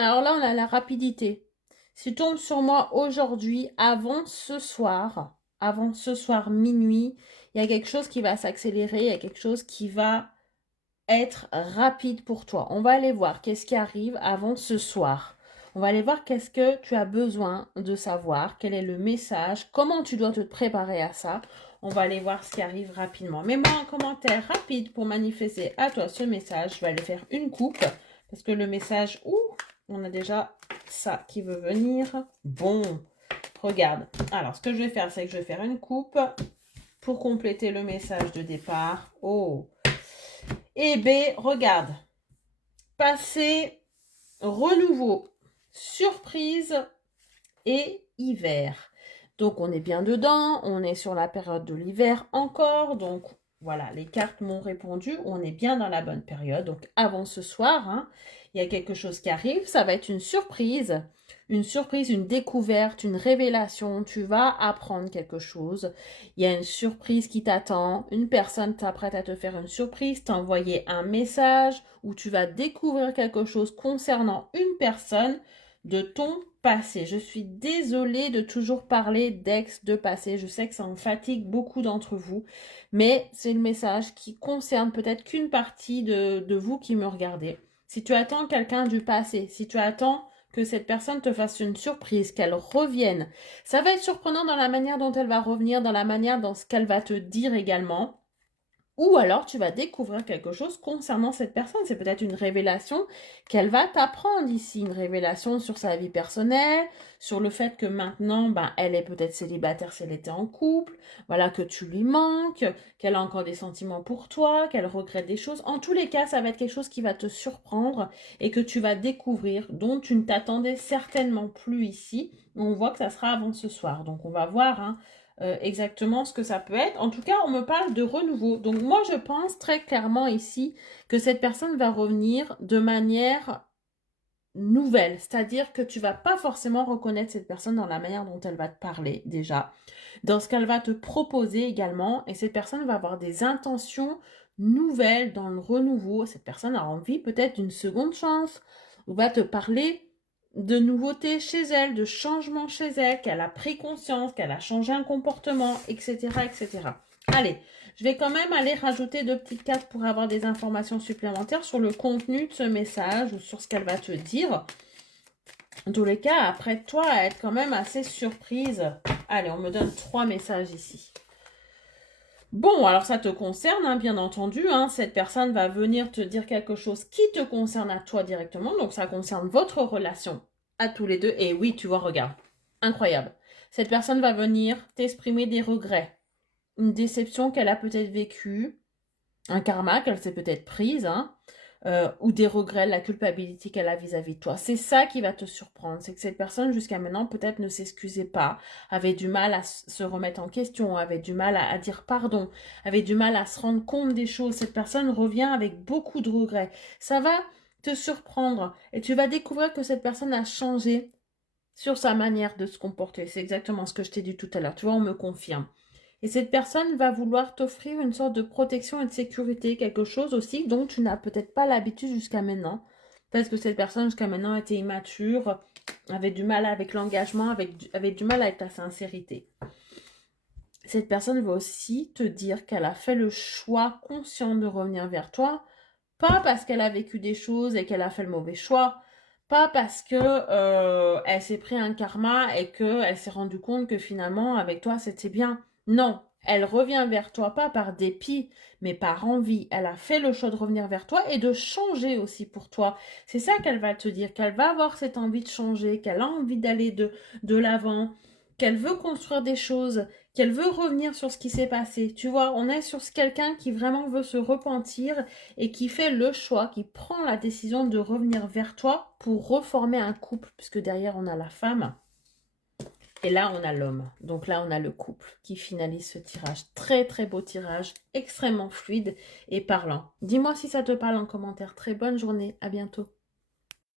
Alors là, on a la rapidité. Si tu tombes sur moi aujourd'hui, avant ce soir minuit, il y a quelque chose qui va s'accélérer, il y a quelque chose qui va être rapide pour toi. On va aller voir qu'est-ce qui arrive avant ce soir. On va aller voir qu'est-ce que tu as besoin de savoir, quel est le message, comment tu dois te préparer à ça. On va aller voir ce qui arrive rapidement. Mets-moi un commentaire rapide pour manifester à toi ce message. Je vais aller faire une coupe parce que le message, on a déjà ça qui veut venir. Bon, regarde. Alors, ce que je vais faire, c'est que je vais faire une coupe pour compléter le message de départ. Oh, et B, regarde. Passé, renouveau, surprise et hiver. Donc on est bien dedans, on est sur la période de l'hiver encore. Donc voilà, les cartes m'ont répondu, on est bien dans la bonne période. Donc avant ce soir, il y a quelque chose qui arrive, ça va être une surprise, une découverte, une révélation. Tu vas apprendre quelque chose. Il y a une surprise qui t'attend. Une personne t'apprête à te faire une surprise, t'envoyer un message où tu vas découvrir quelque chose concernant une personne de ton passé. Je suis désolée de toujours parler d'ex, de passé. Je sais que ça en fatigue beaucoup d'entre vous, mais c'est le message qui concerne peut-être qu'une partie de vous qui me regardez. Si tu attends quelqu'un du passé, si tu attends que cette personne te fasse une surprise, qu'elle revienne, ça va être surprenant dans la manière dont elle va revenir, dans la manière dont ce qu'elle va te dire également. Ou alors tu vas découvrir quelque chose concernant cette personne. C'est peut-être une révélation qu'elle va t'apprendre ici. Une révélation sur sa vie personnelle, sur le fait que maintenant, elle est peut-être célibataire si elle était en couple. Voilà, que tu lui manques, qu'elle a encore des sentiments pour toi, qu'elle regrette des choses. En tous les cas, ça va être quelque chose qui va te surprendre et que tu vas découvrir, dont tu ne t'attendais certainement plus ici. On voit que ça sera avant ce soir. Donc on va voir, exactement ce que ça peut être. En tout cas, on me parle de renouveau. Donc moi, je pense très clairement ici que cette personne va revenir de manière nouvelle. C'est-à-dire que tu vas pas forcément reconnaître cette personne dans la manière dont elle va te parler déjà, dans ce qu'elle va te proposer également. Et cette personne va avoir des intentions nouvelles dans le renouveau. Cette personne a envie peut-être d'une seconde chance ou va te parler de nouveautés chez elle, de changements chez elle, qu'elle a pris conscience, qu'elle a changé un comportement, etc., etc. Allez, je vais quand même aller rajouter 2 petites cartes pour avoir des informations supplémentaires sur le contenu de ce message ou sur ce qu'elle va te dire. En tous les cas, après toi, à être quand même assez surprise. Allez, on me donne 3 messages ici. Bon, alors ça te concerne, bien entendu. Cette personne va venir te dire quelque chose qui te concerne à toi directement. Donc ça concerne votre relation à tous les deux. Et oui, tu vois, regarde. Incroyable. Cette personne va venir t'exprimer des regrets, une déception qu'elle a peut-être vécue, un karma qu'elle s'est peut-être prise, ou des regrets, la culpabilité qu'elle a vis-à-vis de toi. C'est ça qui va te surprendre, c'est que cette personne jusqu'à maintenant peut-être ne s'excusait pas, avait du mal à se remettre en question, avait du mal à dire pardon, avait du mal à se rendre compte des choses. Cette personne revient avec beaucoup de regrets. Ça va te surprendre et tu vas découvrir que cette personne a changé sur sa manière de se comporter. C'est exactement ce que je t'ai dit tout à l'heure. Tu vois, on me confirme. Et cette personne va vouloir t'offrir une sorte de protection et de sécurité, quelque chose aussi dont tu n'as peut-être pas l'habitude jusqu'à maintenant. Parce que cette personne jusqu'à maintenant était immature, avait du mal avec l'engagement, avait du mal avec ta sincérité. Cette personne va aussi te dire qu'elle a fait le choix conscient de revenir vers toi, pas parce qu'elle a vécu des choses et qu'elle a fait le mauvais choix, pas parce que elle s'est pris un karma et qu'elle s'est rendue compte que finalement avec toi c'était bien. Non, elle revient vers toi pas par dépit, mais par envie. Elle a fait le choix de revenir vers toi et de changer aussi pour toi. C'est ça qu'elle va te dire, qu'elle va avoir cette envie de changer, qu'elle a envie d'aller de l'avant, qu'elle veut construire des choses, qu'elle veut revenir sur ce qui s'est passé. Tu vois, on est sur quelqu'un qui vraiment veut se repentir et qui fait le choix, qui prend la décision de revenir vers toi pour reformer un couple, puisque derrière on a la femme et là on a l'homme. Donc là on a le couple qui finalise ce tirage. Très très beau tirage, extrêmement fluide et parlant. Dis-moi si ça te parle en commentaire. Très bonne journée, à bientôt.